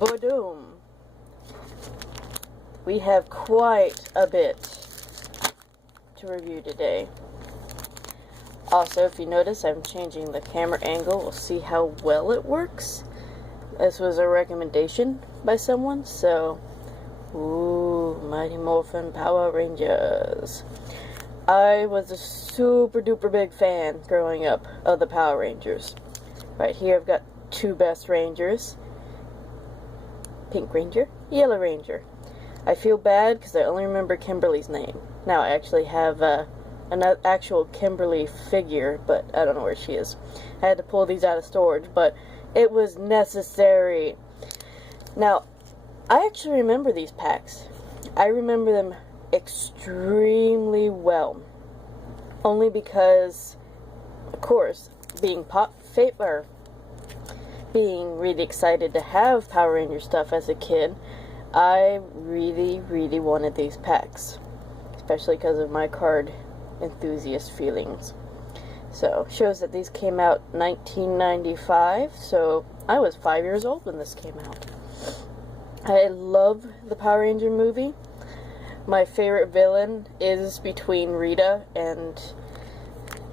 Boom. We have quite a bit to review today. Also, if you notice, I'm changing the camera angle. We'll see how well it works. This was a recommendation by someone, so ooh, Mighty Morphin Power Rangers. I was a super duper big fan growing up of the Power Rangers. Right here I've got two best Rangers. Pink Ranger, Yellow Ranger. I feel bad because I only remember Kimberly's name. Now I actually have an actual Kimberly figure, but I don't know where she is. I had to pull these out of storage, but it was necessary. Now, I actually remember these packs. I remember them extremely well. Only because, of course, being really excited to have Power Ranger stuff as a kid, I really, really wanted these packs. Especially because of my card enthusiast feelings. So, shows that these came out 1995, so I was 5 years old when this came out. I love the Power Ranger movie. My favorite villain is between Rita and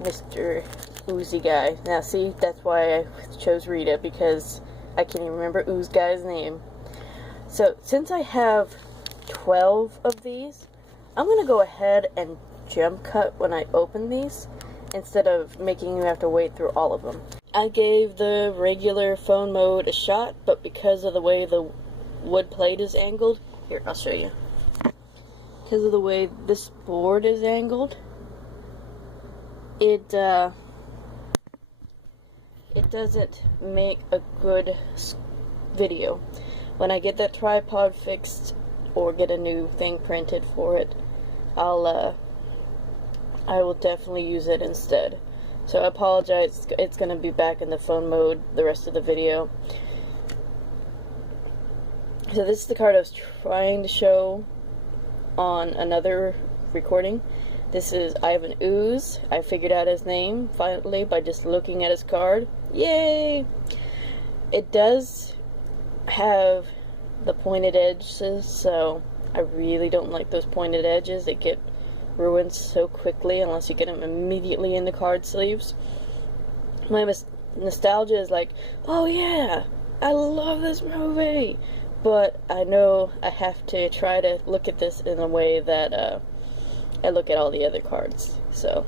Mr. Oozy Guy. Now see, that's why I chose Rita, because I can't even remember Ooze Guy's name. So, since I have 12 of these, I'm going to go ahead and jump cut when I open these, instead of making you have to wait through all of them. I gave the regular phone mode a shot, but because of the way the wood plate is angled, here, I'll show you. Because of the way this board is angled, it doesn't make a good video. When I get that tripod fixed or get a new thing printed for it, I will definitely use it instead. So I apologize, it's going to be back in the phone mode the rest of the video. So this is the card I was trying to show on another recording. This is Ivan Ooze. I figured out his name finally by just looking at his card. Yay! It does have the pointed edges, so I really don't like those pointed edges. They get ruined so quickly unless you get them immediately in the card sleeves. My nostalgia is like, oh yeah, I love this movie, but I know I have to try to look at this in a way that I look at all the other cards. So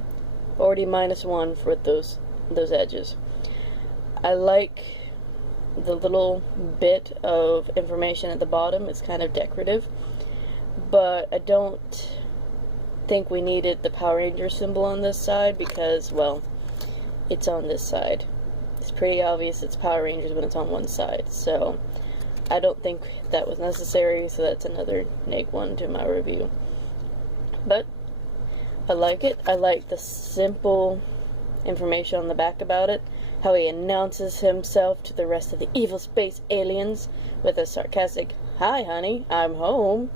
already -1 for those edges. I like the little bit of information at the bottom. It's kind of decorative, but I don't think we needed the Power Ranger symbol on this side because, well, it's on this side. It's pretty obvious it's Power Rangers when it's on one side, so I don't think that was necessary, so that's another -1 to my review. But I like it. I like the simple information on the back about it, how he announces himself to the rest of the evil space aliens with a sarcastic, "Hi honey, I'm home."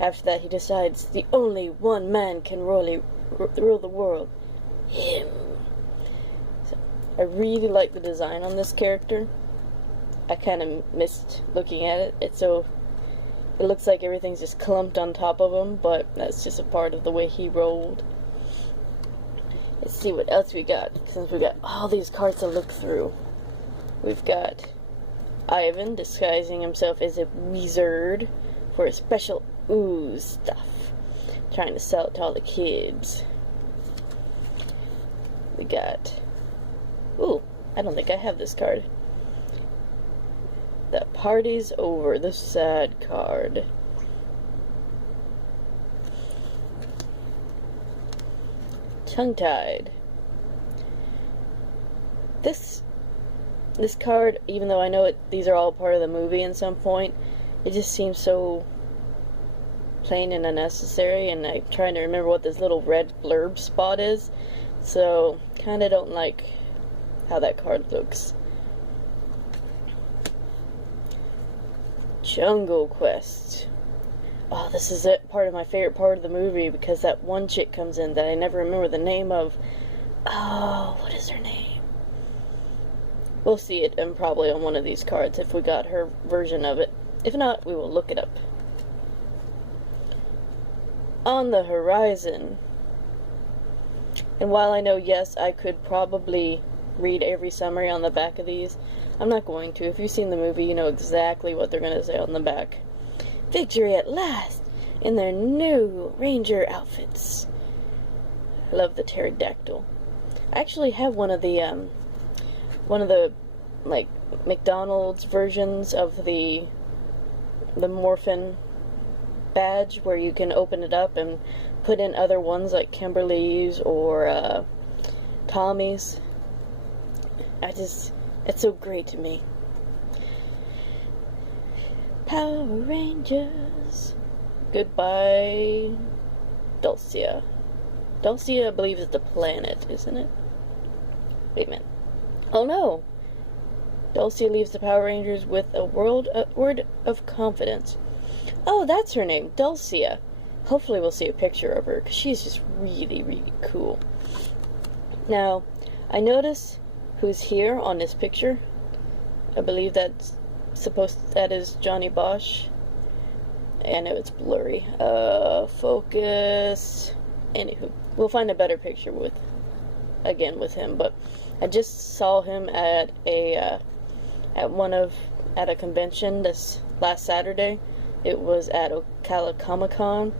After that, he decides the only one man can rule the world. Him. So, I really like the design on this character. I kind of missed looking at it. It looks like everything's just clumped on top of him, but that's just a part of the way he rolled. Let's see what else we got, since we got all these cards to look through. We've got Ivan disguising himself as a wizard for a special ooze stuff, trying to sell it to all the kids. We got, ooh, I don't think I have this card. The party's over, the sad card. Tongue-tied. This card, even though I know these are all part of the movie at some point, it just seems so plain and unnecessary, and I'm trying to remember what this little red blurb spot is, so kinda don't like how that card looks. Jungle Quest. Oh, this is part of my favorite part of the movie, because that one chick comes in that I never remember the name of. Oh, what is her name? We'll see it probably on one of these cards if we got her version of it. If not, we will look it up. On the horizon. And while I know, yes, I could probably read every summary on the back of these, I'm not going to. If you've seen the movie, you know exactly what they're going to say on the back. Victory at last in their new ranger outfits. I love the pterodactyl. I actually have one of the like McDonald's versions of the Morphin badge, where you can open it up and put in other ones like Kimberly's or Tommy's. It's so great to me. Power Rangers. Goodbye, Dulcia. Dulcia, I believe, is the planet, isn't it? Wait a minute. Oh no! Dulcia leaves the Power Rangers with a word of confidence. Oh, that's her name, Dulcia. Hopefully we'll see a picture of her, because she's just really, really cool. Now, I notice who's here on this picture. I believe that is Johnny Bosch. I know it's blurry. Focus. Anywho, we'll find a better picture with him, but I just saw him at a convention this last Saturday. It was at Ocala Comic-Con,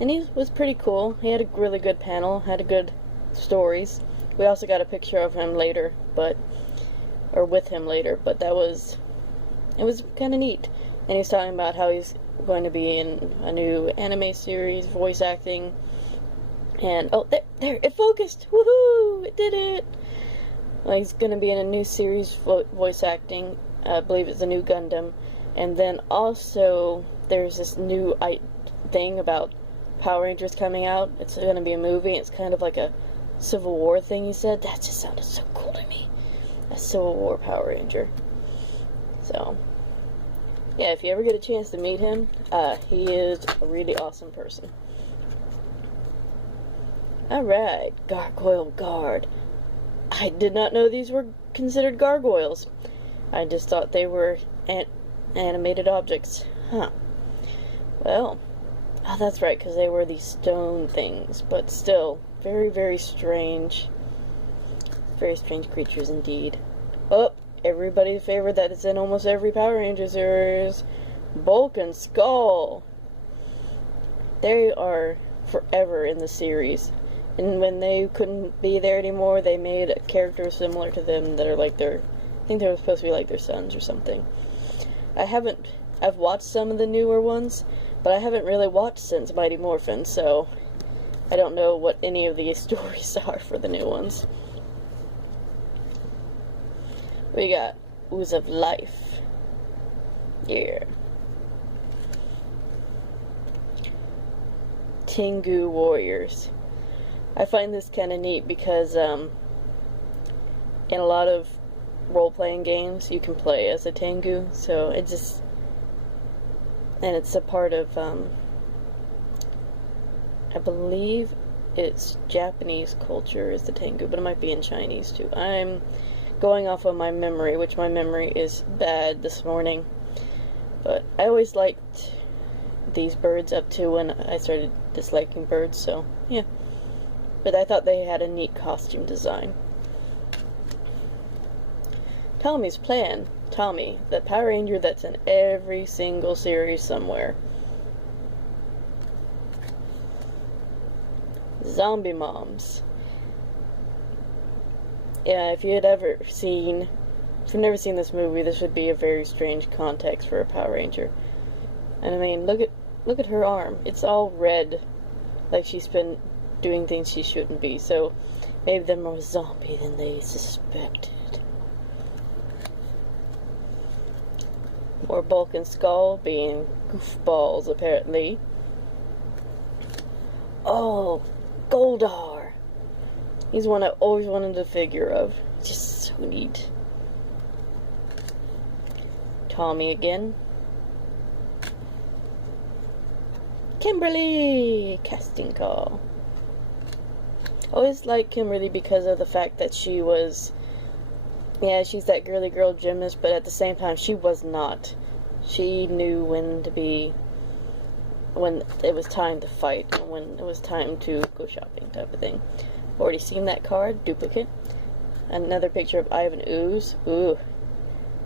and he was pretty cool. He had a really good panel, had good stories. We also got a picture of him later, with him later, but it was kind of neat. And he's talking about how he's going to be in a new anime series, voice acting, and oh, there, it focused! Woohoo! It did it! Well, he's going to be in a new series, voice acting. I believe it's a new Gundam. And then also, there's this new thing about Power Rangers coming out. It's going to be a movie. It's kind of like a Civil War thing, he said. That just sounded so cool to me. A Civil War Power Ranger. So, yeah, if you ever get a chance to meet him, he is a really awesome person. Alright, Gargoyle Guard. I did not know these were considered gargoyles. I just thought they were animated objects. Huh. Well, oh, that's right, because they were these stone things, but still, very, very strange. Very strange creatures indeed. Oh, everybody's favorite that is in almost every Power Ranger series, Bulk and Skull. They are forever in the series. And when they couldn't be there anymore, they made characters similar to them that are like I think they were supposed to be like their sons or something. I've watched some of the newer ones, but I haven't really watched since Mighty Morphin, so I don't know what any of these stories are for the new ones. We got Ooze of Life. Yeah. Tengu Warriors. I find this kind of neat because in a lot of role-playing games you can play as a Tengu, so and it's a part of I believe it's Japanese culture is the Tengu, but it might be in Chinese too. I'm going off of my memory, which my memory is bad this morning, but I always liked these birds up to when I started disliking birds, so yeah. But I thought they had a neat costume design. Tommy's plan. Tommy, the Power Ranger that's in every single series somewhere. Zombie Moms. Yeah, if you've never seen this movie, this would be a very strange context for a Power Ranger. And I mean, look at her arm. It's all red, like she's been doing things she shouldn't be, so maybe they're more zombie than they suspected. More Bulk and Skull being goofballs, apparently. Oh, Goldar! He's one I always wanted a figure of. Just so neat. Tommy again. Kimberly! Casting call. Always liked Kimberly because of the fact that she was, yeah, she's that girly girl gymnast, but at the same time, she was not. She knew when it was time to fight and when it was time to go shopping, type of thing. Already seen that card. Duplicate. Another picture of Ivan Ooze. Ooh.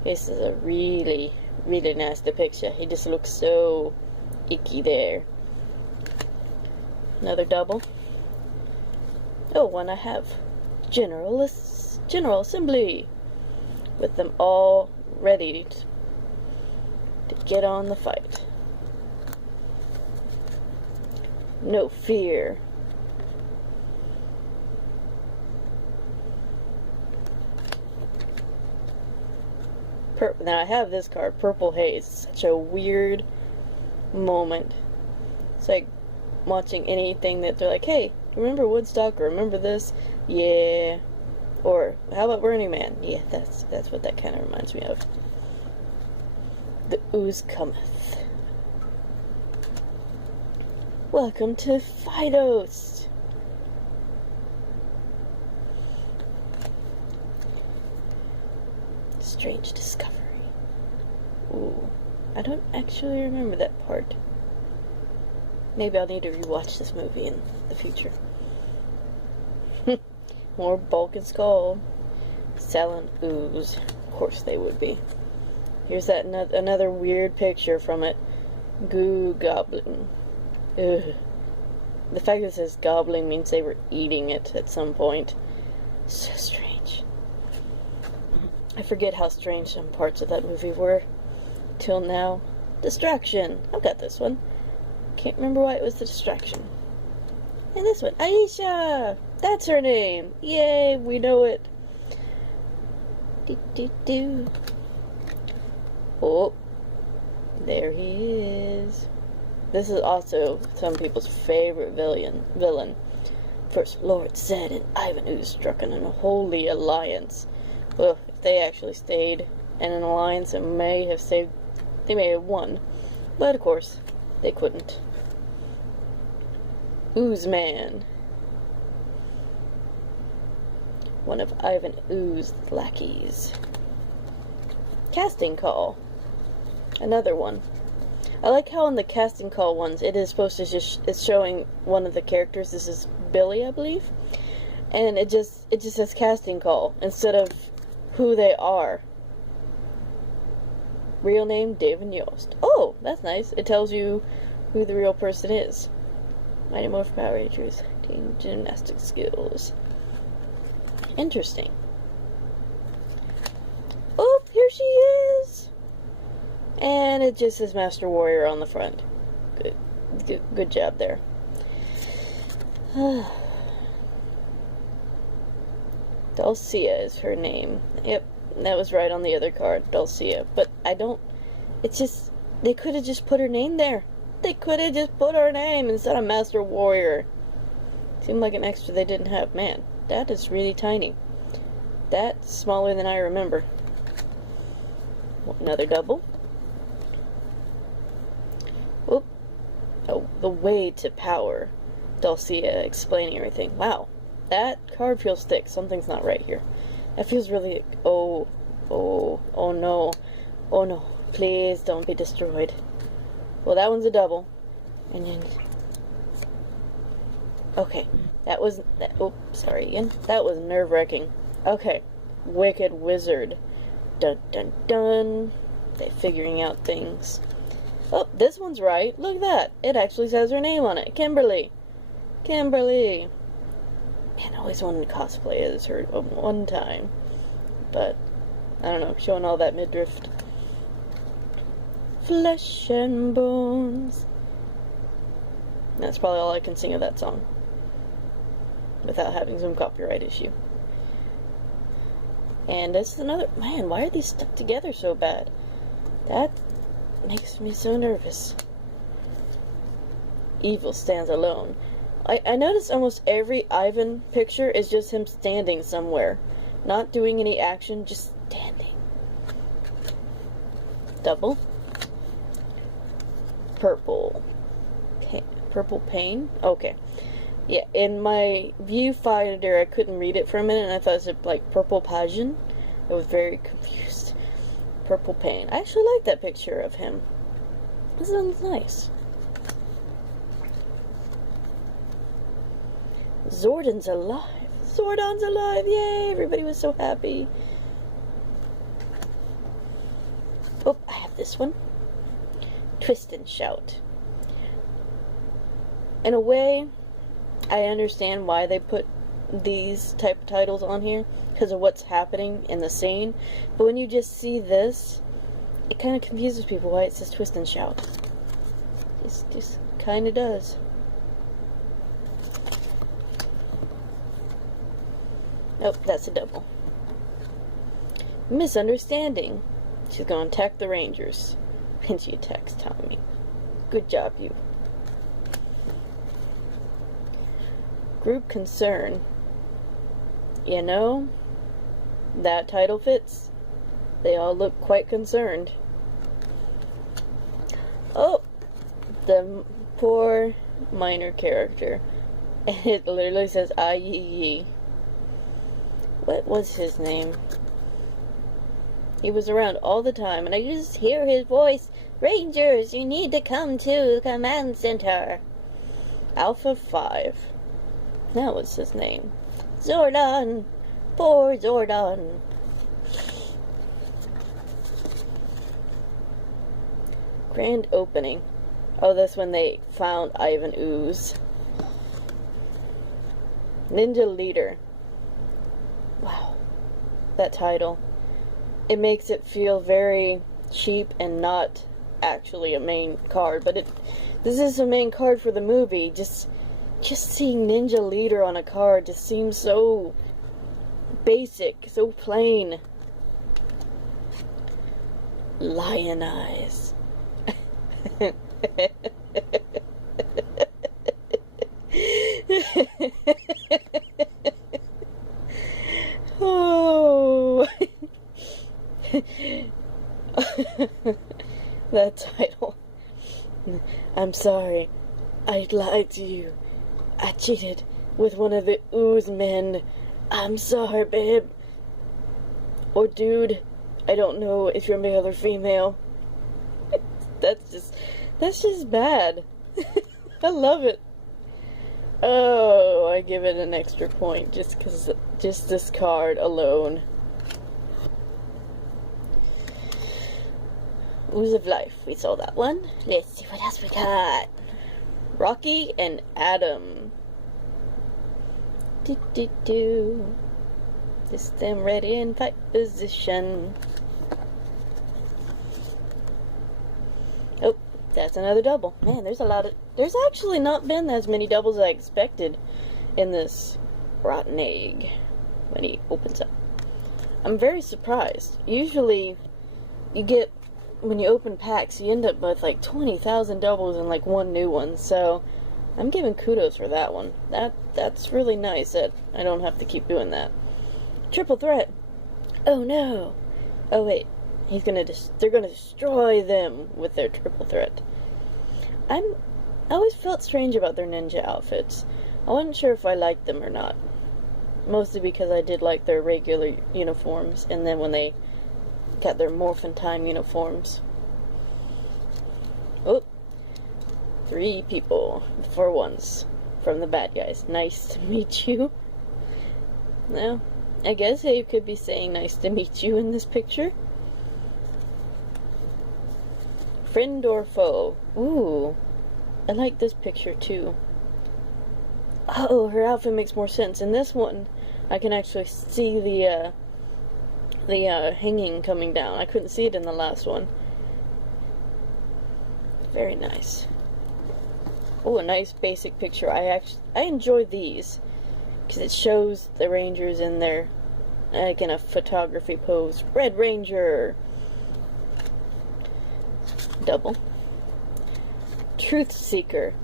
This is a really, really nasty picture. He just looks so icky there. Another double. Oh, one I have. General Assembly. With them all ready to get on the fight. No fear. Then I have this card, Purple Haze. Such a weird moment. It's like watching anything that they're like, hey, remember Woodstock or remember this? Yeah. Or how about Burning Man? Yeah, that's what that kind of reminds me of. The ooze cometh. Welcome to Fidos. Strange discovery. Ooh, I don't actually remember that part. Maybe I'll need to rewatch this movie in the future. More Bulk and Skull. Selling ooze. Of course they would be. Here's that another weird picture from it. Goo Goblin. Ugh. The fact that it says gobbling means they were eating it at some point. So strange. I forget how strange some parts of that movie were. Till now. Distraction. I've got this one. Can't remember why it was the distraction. And this one. Aisha! That's her name. Yay, we know it. Do. Oh. There he is. This is also some people's favorite villain. First Lord Zed and Ivan Ooze struck an unholy alliance. Well, if they actually stayed in an alliance, they may have won. But of course, they couldn't. Ooze Man. One of Ivan Ooze's lackeys. Casting Call. Another one. I like how in the casting call ones, it is supposed to it's showing one of the characters. This is Billy, I believe. And it just says casting call instead of who they are. Real name, David Yost. Oh, that's nice. It tells you who the real person is. Mighty Morphin Power Rangers. Team gymnastic skills. Interesting. Oh, here she is! And it just says Master Warrior on the front. Good job there. Dulcia is her name. Yep, that was right on the other card, Dulcia. But they could have just put her name there. They could have just put her name instead of Master Warrior. Seemed like an extra they didn't have. Man, that is really tiny. That's smaller than I remember. Another double. Oop. Oh, the way to power. Dulcia explaining everything. Wow. That card feels thick. Something's not right here. That feels really... Oh no. Oh no. Please don't be destroyed. Well, that one's a double. And then... Okay. Oh, sorry again. That was nerve-wracking. Okay. Wicked Wizard. Dun dun dun. They're figuring out things. Oh, this one's right. Look at that. It actually says her name on it. Kimberly. Man, I always wanted to cosplay as her one time. But, I don't know, showing all that midriff. Flesh and bones. That's probably all I can sing of that song. Without having some copyright issue. And this is another... Man, why are these stuck together so bad? That makes me so nervous. Evil stands alone. I noticed almost every Ivan picture is just him standing somewhere. Not doing any action, just standing. Double. Purple. Purple Pain? Okay. Yeah, in my viewfinder, I couldn't read it for a minute, and I thought it was like Purple Passion. I was very confused. Purple paint. I actually like that picture of him. This one's nice. Zordon's alive. Zordon's alive. Yay! Everybody was so happy. Oh, I have this one. Twist and Shout. In a way, I understand why they put these type of titles on here, because of what's happening in the scene. But when you just see this, it kind of confuses people why it says Twist and Shout. It just kind of does. Oh, that's a double. Misunderstanding. She's gonna attack the Rangers. And she attacks Tommy. Good job, you. Group concern. You know, that title fits. They all look quite concerned. Oh, the poor minor character. And it literally says, "Aye-yi-yi." What was his name? He was around all the time, and I just hear his voice. Rangers, you need to come to the command center. Alpha 5. That was his name. Zordon! Poor Zordon! Grand opening. Oh, that's when they found Ivan Ooze. Ninja Leader. Wow. That title. It makes it feel very cheap and not actually a main card, but this is a main card for the movie. Just seeing Ninja Leader on a card just seems so basic, so plain. Lion Eyes. Oh. That title. I'm sorry. I lied to you. I cheated with one of the Ooze men. I'm sorry, babe. Or dude. I don't know if you're male or female. That's just bad. I love it. Oh, I give it an extra point just this card alone. Ooze of Life. We saw that one. Let's see what else we got. Rocky and Adam. Do. Just them ready in fight position. Oh, that's another double. Man, there's actually not been as many doubles as I expected in this rotten egg when he opens up. I'm very surprised. Usually, when you open packs, you end up with like 20,000 doubles and like one new one. So, I'm giving kudos for that one. That's really nice that I don't have to keep doing that. Triple threat. Oh no. Oh wait. They're gonna destroy them with their triple threat. I always felt strange about their ninja outfits. I wasn't sure if I liked them or not. Mostly because I did like their regular uniforms, and then when they got their Morphin time uniforms. Oh. 3 people for once from the bad guys. Nice to meet you. Well, I guess they could be saying nice to meet you in this picture. Friend or foe? Ooh, I like this picture too. Oh, her outfit makes more sense. In this one, I can actually see the hanging coming down. I couldn't see it in the last one. Very nice. Oh, a nice basic picture. I enjoy these because it shows the Rangers in their like in a photography pose. Red Ranger. Double. Truth Seeker.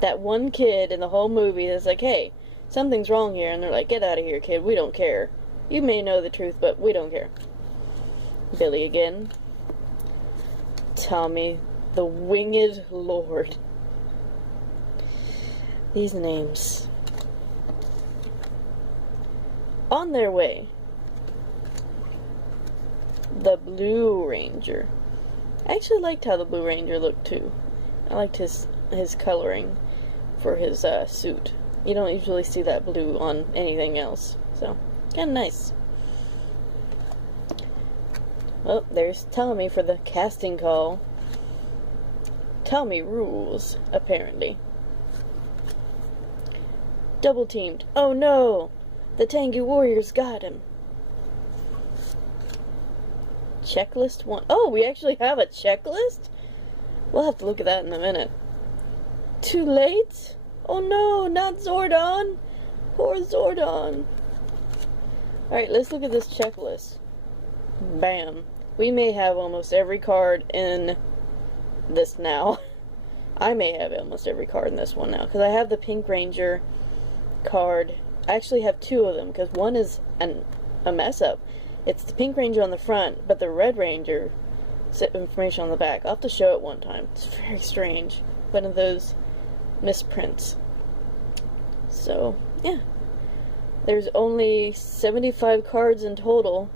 That one kid in the whole movie that's like, hey, something's wrong here, and they're like, get out of here, kid, we don't care. You may know the truth, but we don't care. Billy again. Tommy, the Winged Lord. These names. On their way. the Blue Ranger. I actually liked how the Blue Ranger looked too. I liked his coloring for his suit. You don't usually see that blue on anything else, so kind of nice. Oh, there's Tommy for the casting call. Tommy rules, apparently. Double teamed. Oh no! The Tengu Warriors got him. Checklist 1. Oh, we actually have a checklist? We'll have to look at that in a minute. Too late? Oh no, not Zordon! Poor Zordon. Alright, let's look at this checklist. Bam. We may have almost every card in this now. I may have almost every card in this one now, because I have the Pink Ranger card. I actually have two of them, because one is a mess up. It's the Pink Ranger on the front, but the Red Ranger information on the back. I'll have to show it one time. It's very strange. One of those misprints. So, yeah. There's only 75 cards in total,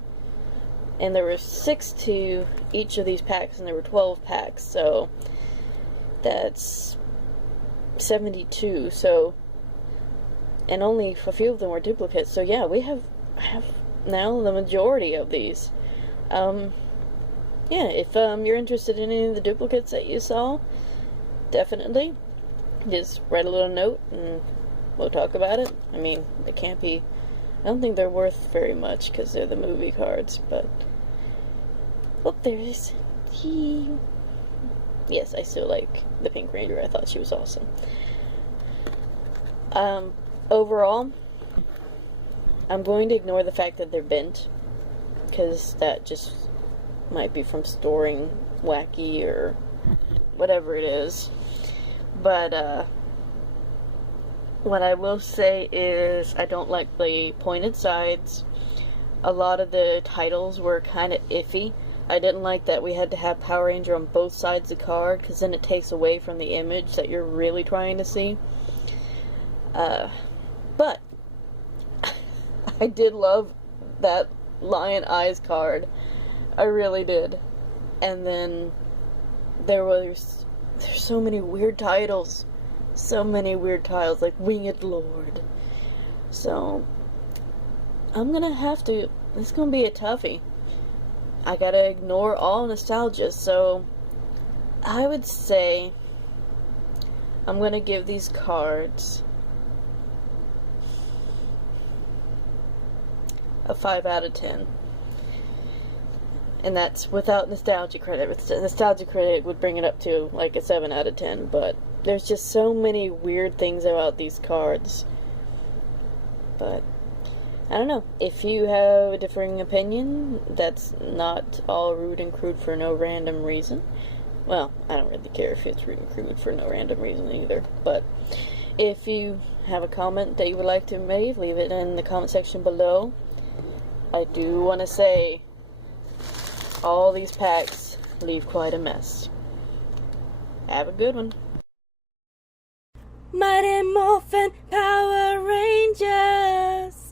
and there were 6 to each of these packs, and there were 12 packs, so that's 72, so, and only a few of them were duplicates, so yeah, we have now the majority of these. Yeah, if you're interested in any of the duplicates that you saw, definitely just write a little note and we'll talk about it. I mean, they can't be, I don't think they're worth very much because they're the movie cards, but oh, there's he. Yes, I still like the Pink Ranger. I thought she was awesome. Overall, I'm going to ignore the fact that they're bent, because that just might be from storing wacky or whatever it is. But what I will say is I don't like the pointed sides. A lot of the titles were kind of iffy. I didn't like that we had to have Power Ranger on both sides of the card, because then it takes away from the image that you're really trying to see. But I did love that Lion Eyes card. I really did. And then there's so many weird titles. So many weird titles, like Winged Lord. So I'm gonna have to, it's gonna be a toughie. I gotta ignore all nostalgia, so I would say I'm gonna give these cards a 5 out of 10. And that's without nostalgia credit. With nostalgia credit would bring it up to like a 7 out of 10, but there's just so many weird things about these cards. But I don't know. If you have a differing opinion, that's not all rude and crude for no random reason. Well, I don't really care if it's rude and crude for no random reason either. But if you have a comment that you would like to make, leave it in the comment section below. I do want to say, all these packs leave quite a mess. Have a good one. Mighty Morphin Power Rangers!